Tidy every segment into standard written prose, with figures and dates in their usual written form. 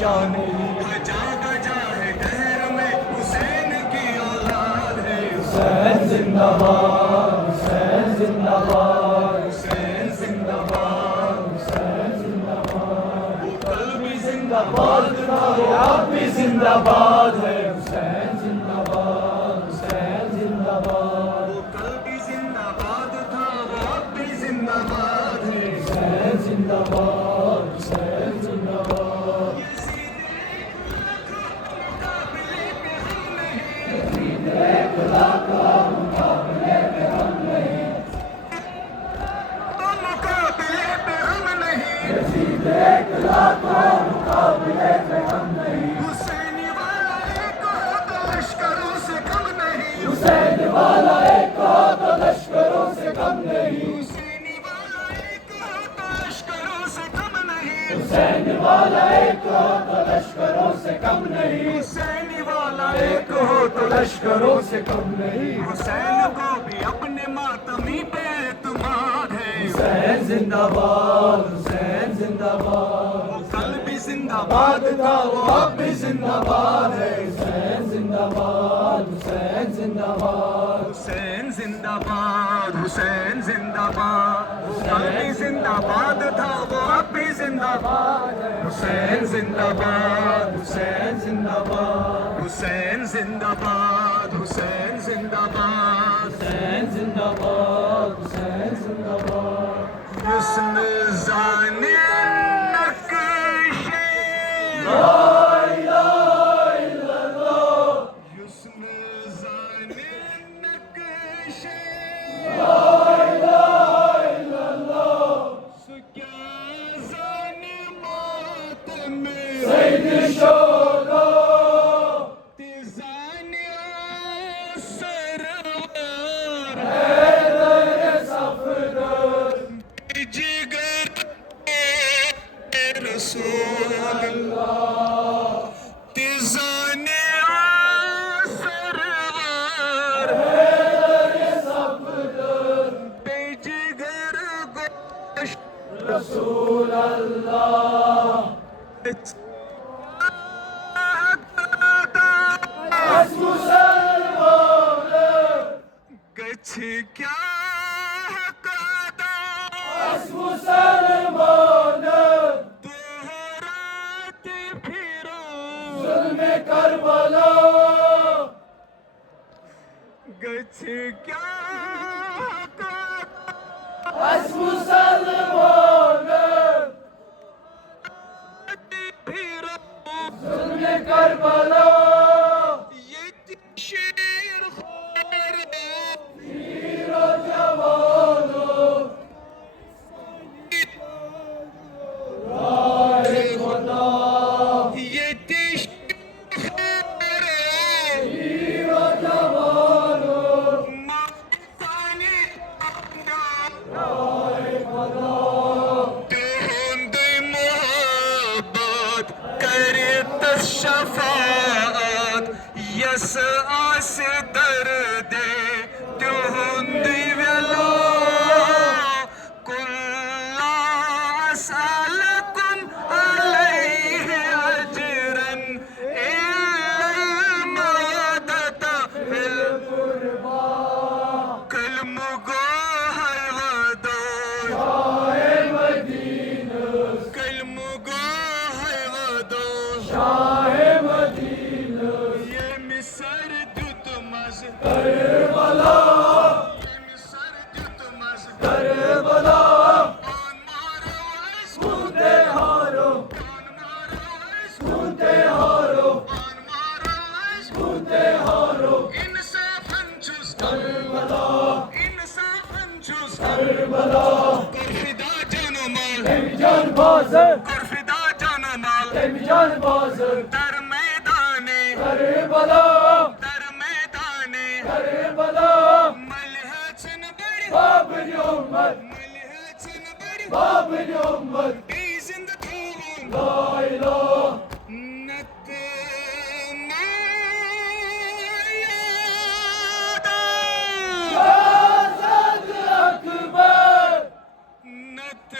शान बजा बजा है गहर में हुसैन की औलाद है। हुसैन जिंदाबाद, हुसैन जिंदाबाद, हुसैन जिंदाबाद, हुसैन जिंदाबाद। वो कल भी जिंदाबाद था वो अब भी जिंदाबाद है। हुसैन जिंदाबाद, हुसैन जिंदाबाद, वो कल भी जिंदाबाद था वो अब भी जिंदाबाद है। हुसैन जिंदाबाद, हुसैन जिंदाबाद। मुकाबले पे हम नहीं, यजीद एक लाखों मुकाबले पे हम नहीं। हुसैन वाला एक हो तो लश्करों से कम नहीं। हुसैन वाला एक हो तो लश्करों से कम नहीं। हुसैन वाला एक हो तो लश्करों से कम नहीं। हुसैन वाला एक हो तो लश्करों से कम नहीं। हुसैन वाला एक हो तो लश्करों से कम नहीं। हुसैन को भी अपने मातमी पे एतमाद है। हुसैन जिंदाबाद, हुसैन जिंदाबाद। वो कल भी जिंदाबाद बाद था वो अब भी जिंदाबाद है। हुसैन जिंदाबाद, हुसैन जिंदाबाद, हुसैन जिंदाबाद, हुसैन जिंदाबाद। वो कल भी जिंदाबाद था वो अब भी जिंदाबाद है। हुसैन जिंदाबाद, हुसैन जिंदाबाद, हुसैन जिंदाबाद, हुसैन जिंदाबाद। हुसैन जिंदाबाद, हुसैन जिंदाबाद। हुस्न जाने नक्शे, ला इलाहा इल्लल्लाह, हुस्न जाने नक्शे, ला इलाहा इल्लल्लाह। सो क्या जाने मातम सैयद शोदा, तिजाने सरवर हैदर सफदर, जिगर रसूल तिजाने सरवर हैदर सफदर, जिगर गोश्त रसूल अल्लाह। बस मुसलमान, गछ क्या कदा बस मुसलमान, दोहरात फिरो जुल्म करबला। गछ क्या कदा बस मुसलमान, फिरो जुल्म करबला। ये शेर खोर हीरो जवानो, राहे खुदा। ये शेर हीरो जवानो, मातानी राहे खुदा। तुंद मोहब्बत करे तशफात यस आस दर्द तुंद वेला कुल्ला असलकुम अलैहि अजरन इल्लल मदद fill कुर्बा, कलमुगो हलवदो Shah Medina, कलमुगो हलवदो Shah Medina. ये मिसर दुतमज करबला, ये मिसर दुतमज करबला, कौन मारो इस कूदे हारो, कौन मारो इस कूदे हारो, कौन मारो इस कूदे हारो। इंसाफन चुस करबला, इंसाफन चुस करबला, करफिदा जानो माल तेमजान बाज़र, करफिदा जानो माल तेमजान बाज़र। दर मैदाने करबला, दर मैदाने करबला, मलहचन बड़ी बाबरी उम्मत, मलहचन बड़ी बाबरी उम्मत। बेजिंद धूम ला इलाहा नक आज़ाद अकबर, नत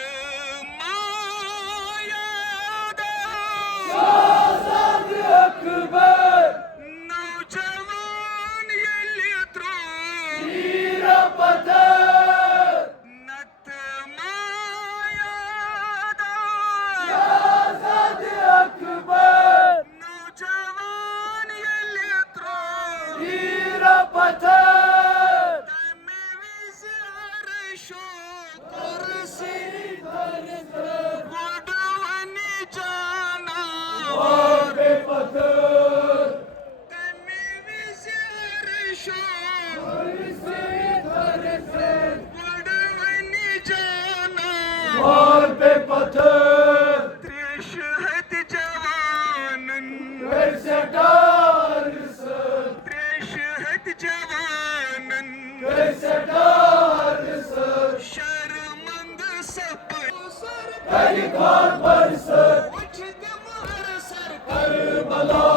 माया शाह कैसे टारसं त्रेशहत जवानन कैसे टारसं शर्मंद सब करी खाक बरसं उचित महर सर करबला